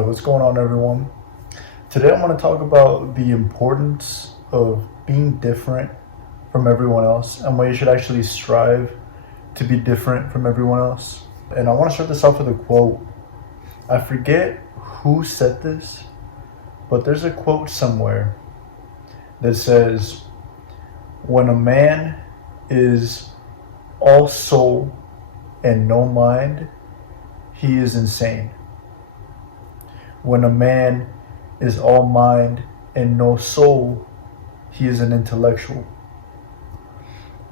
What's going on, everyone? Today, I'm going to talk about the importance of being different from everyone else and why you should actually strive to be different from everyone else. And I want to start this off with a quote. I forget who said this, but there's a quote somewhere that says, "When a man is all soul and no mind, he is insane. When a man is all mind and no soul, he is an intellectual.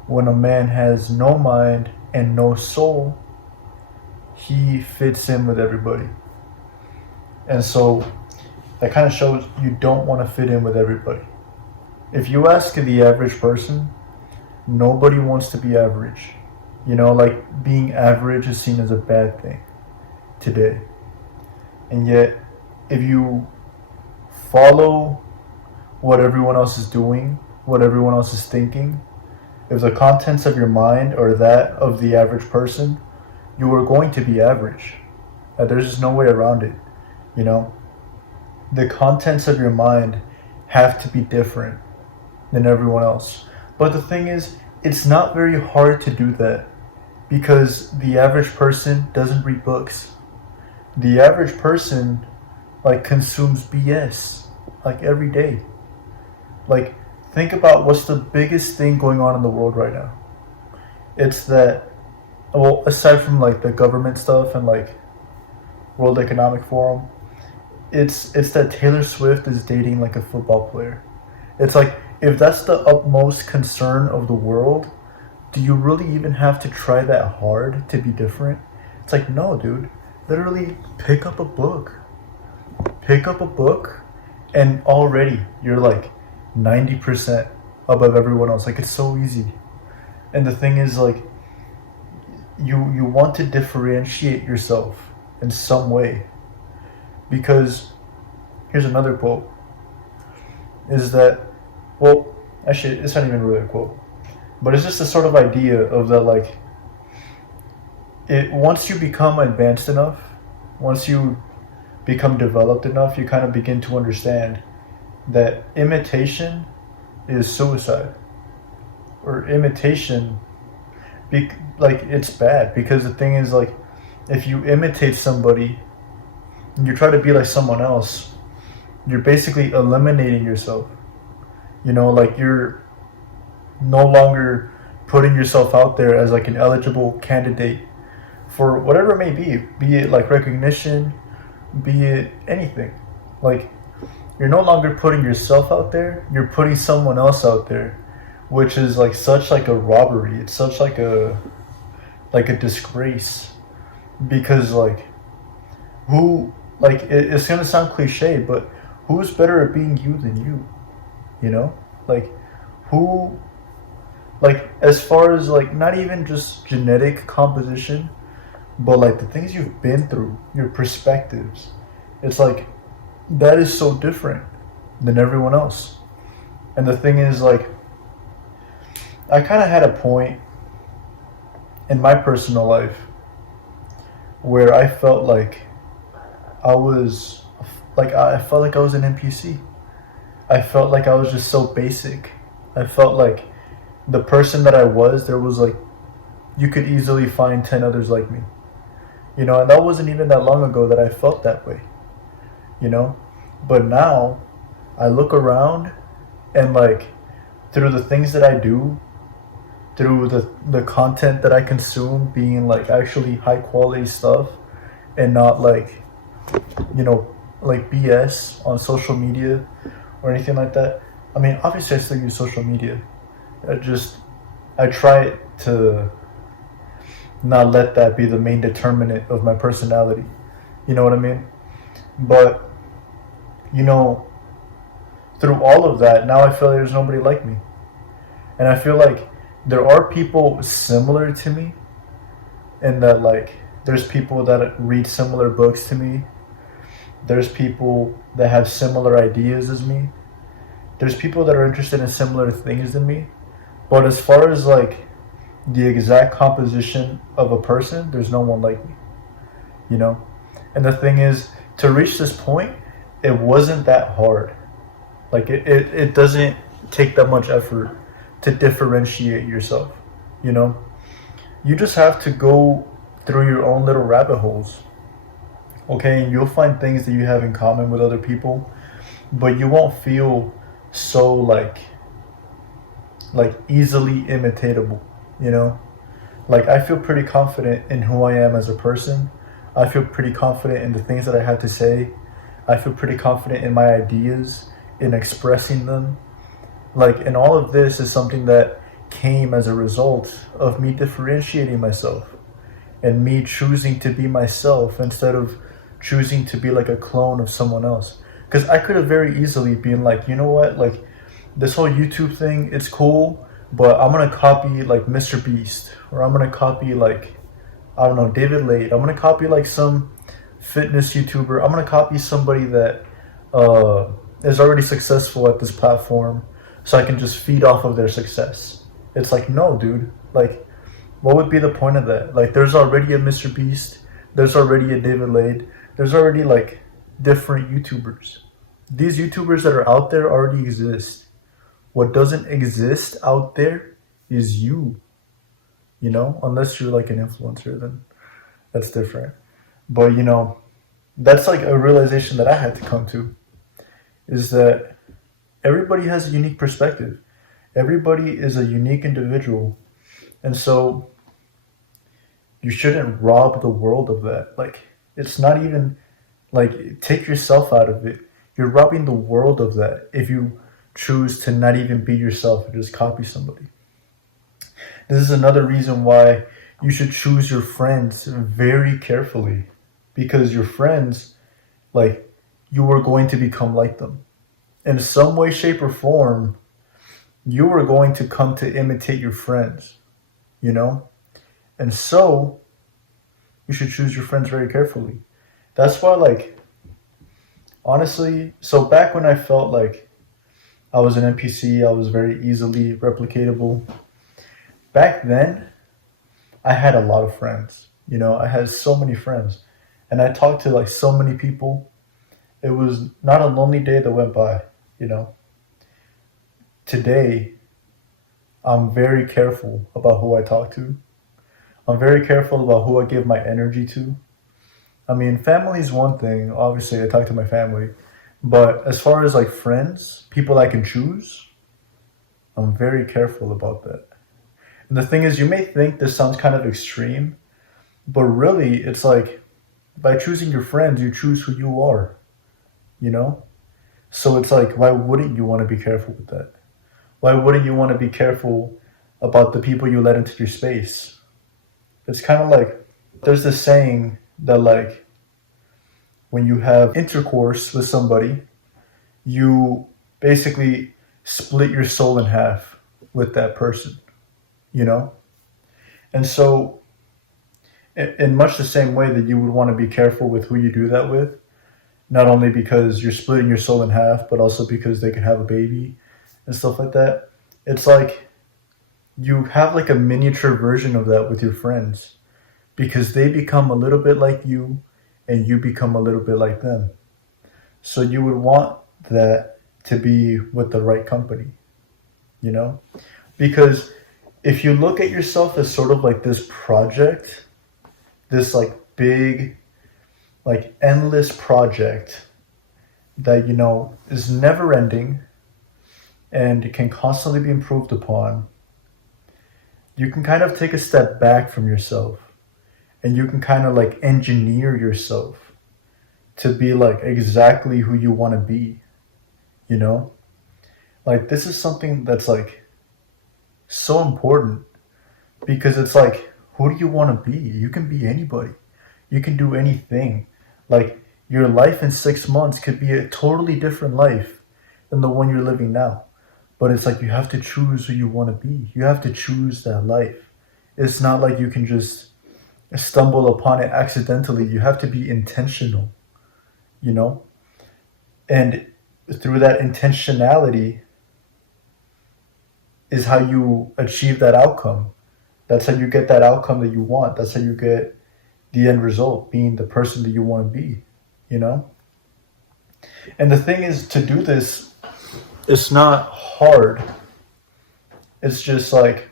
When a man has no mind and no soul, he fits in with everybody." And so that kind of shows you don't want to fit in with everybody. If you ask the average person, nobody wants to be average. Like being average is seen as a bad thing today. And yet, if you follow what everyone else is doing, what everyone else is thinking, if the contents of your mind are that of the average person, you are going to be average. There's just no way around it. The contents of your mind have to be different than everyone else. But the thing is, it's not very hard to do that because the average person doesn't read books. The average person consumes BS every day. Think about what's the biggest thing going on in the world right now. It's that, well, aside from the government stuff and World Economic Forum, it's that Taylor Swift is dating a football player. It's if that's the utmost concern of the world, do you really even have to try that hard to be different? It's no, dude. Literally pick up a book. Pick up a book and already you're 90% above everyone else. It's so easy. And the thing is you want to differentiate yourself in some way. Because here's another quote. Is that, well, actually it's not even really a quote. But it's just a sort of idea of that once you become advanced enough, once you become developed enough, you kind of begin to understand that imitation is suicide. Or imitation, it's bad. Because the thing is, if you imitate somebody and you try to be like someone else, you're basically eliminating yourself. You're no longer putting yourself out there as an eligible candidate for whatever it may be it recognition, be it anything. You're no longer putting yourself out there, you're putting someone else out there, which is such a robbery. It's such a disgrace. Because who, it's gonna sound cliche, but who's better at being you than you? Who, as far as not even just genetic composition, but the things you've been through, your perspectives, it's that is so different than everyone else. And the thing is I kind of had a point in my personal life where I felt I was I felt like I was an NPC. I felt like I was just so basic. I felt the person that I was, there was you could easily find 10 others like me. And that wasn't even that long ago that I felt that way. But now I look around and through the things that I do, through the content that I consume being actually high quality stuff and not BS on social media or anything like that. I mean, obviously I still use social media. I try to not let that be the main determinant of my personality. You know what I mean? But, through all of that, now I feel there's nobody like me. And I feel there are people similar to me, and that there's people that read similar books to me. There's people that have similar ideas as me. There's people that are interested in similar things than me. But as far as the exact composition of a person, there's no one like me. And the thing is, to reach this point, it wasn't that hard. Like it doesn't take that much effort to differentiate yourself. You know, you just have to go through your own little rabbit holes. Okay, and you'll find things that you have in common with other people, but you won't feel so like easily imitatable. You know, like I feel pretty confident in who I am as a person. I feel pretty confident in the things that I have to say. I feel pretty confident in my ideas, in expressing them. Like, and all of this is something that came as a result of me differentiating myself and me choosing to be myself instead of choosing to be like a clone of someone else. Because I could have very easily been like, you know what, like this whole YouTube thing, it's cool, but I'm gonna copy like Mr. Beast, or I'm gonna copy like, I don't know, David Lade. I'm gonna copy like some fitness YouTuber. I'm gonna copy somebody that is already successful at this platform, so I can just feed off of their success. It's like, no, dude. Like, what would be the point of that? Like, there's already a Mr. Beast. There's already a David Lade. There's already like different YouTubers. These YouTubers that are out there already exist. What doesn't exist out there is you. You know, unless you're like an influencer, then that's different. But you know, that's like a realization that I had to come to, is that everybody has a unique perspective. Everybody is a unique individual. And so you shouldn't rob the world of that. Like, it's not even like, take yourself out of it. You're robbing the world of that if you choose to not even be yourself and just copy somebody. This is another reason why you should choose your friends very carefully, because your friends, like, you are going to become like them. In some way, shape, or form, you are going to come to imitate your friends, you know? And so, you should choose your friends very carefully. That's why, like, honestly, so back when I felt like I was an NPC, I was very easily replicatable. Back then, I had a lot of friends. You know, I had so many friends. And I talked to like so many people. It was not a lonely day that went by, you know. Today, I'm very careful about who I talk to. I'm very careful about who I give my energy to. I mean, family is one thing. Obviously, I talk to my family. But as far as like friends, people I can choose, I'm very careful about that. And the thing is, you may think this sounds kind of extreme, but really, it's like by choosing your friends, you choose who you are, you know? So it's like, why wouldn't you want to be careful with that? Why wouldn't you want to be careful about the people you let into your space? It's kind of like, there's this saying that like, when you have intercourse with somebody, you basically split your soul in half with that person, you know? And so, in much the same way that you would want to be careful with who you do that with, not only because you're splitting your soul in half, but also because they could have a baby and stuff like that, it's like you have like a miniature version of that with your friends, because they become a little bit like you and you become a little bit like them. So you would want that to be with the right company, you know? Because if you look at yourself as sort of like this project, this like big, like endless project that, you know, is never ending and it can constantly be improved upon, you can kind of take a step back from yourself and you can kind of like engineer yourself to be like exactly who you want to be, you know? Like, this is something that's like so important, because it's like, who do you want to be? You can be anybody. You can do anything. Like, your life in 6 months could be a totally different life than the one you're living now. But it's like, you have to choose who you want to be. You have to choose that life. It's not like you can just stumble upon it accidentally. You have to be intentional, you know? And through that intentionality is how you achieve that outcome. That's how you get that outcome that you want. That's how you get the end result, being the person that you want to be, you know? And the thing is, to do this, it's not hard. It's just like,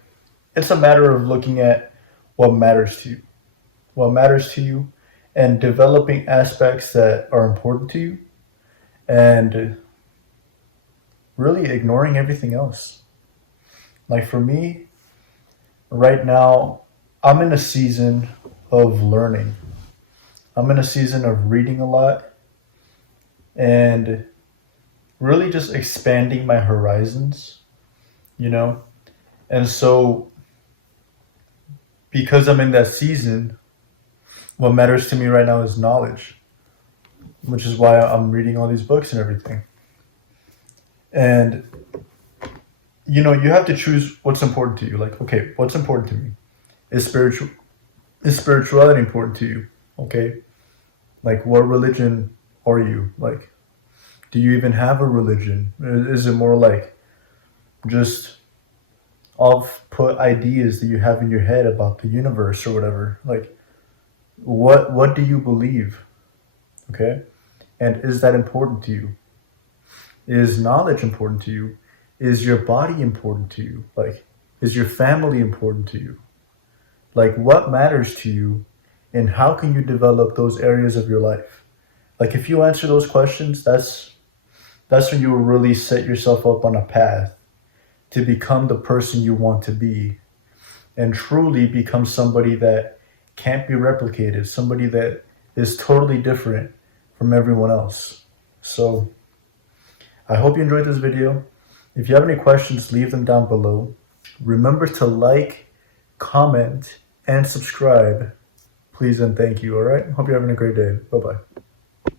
it's a matter of looking at what matters to you, what matters to you, and developing aspects that are important to you, and really ignoring everything else. Like for me, right now, I'm in a season of learning. I'm in a season of reading a lot and really just expanding my horizons, you know? And so, because I'm in that season, what matters to me right now is knowledge, which is why I'm reading all these books and everything. And, you have to choose what's important to you. Like, okay, what's important to me? Is spirituality important to you? Okay. Like, what religion are you? Like, do you even have a religion? Is it more like just off put ideas that you have in your head about the universe or whatever? Like, what do you believe? Okay. And is that important to you? Is knowledge important to you? Is your body important to you? Like, is your family important to you? Like, what matters to you, and how can you develop those areas of your life? Like, if you answer those questions, that's when you will really set yourself up on a path to become the person you want to be, and truly become somebody that can't be replicated, somebody that is totally different from everyone else. So, I hope you enjoyed this video. If you have any questions, leave them down below. Remember to like, comment, and subscribe. Please and thank you, all right? Hope you're having a great day. Bye-bye.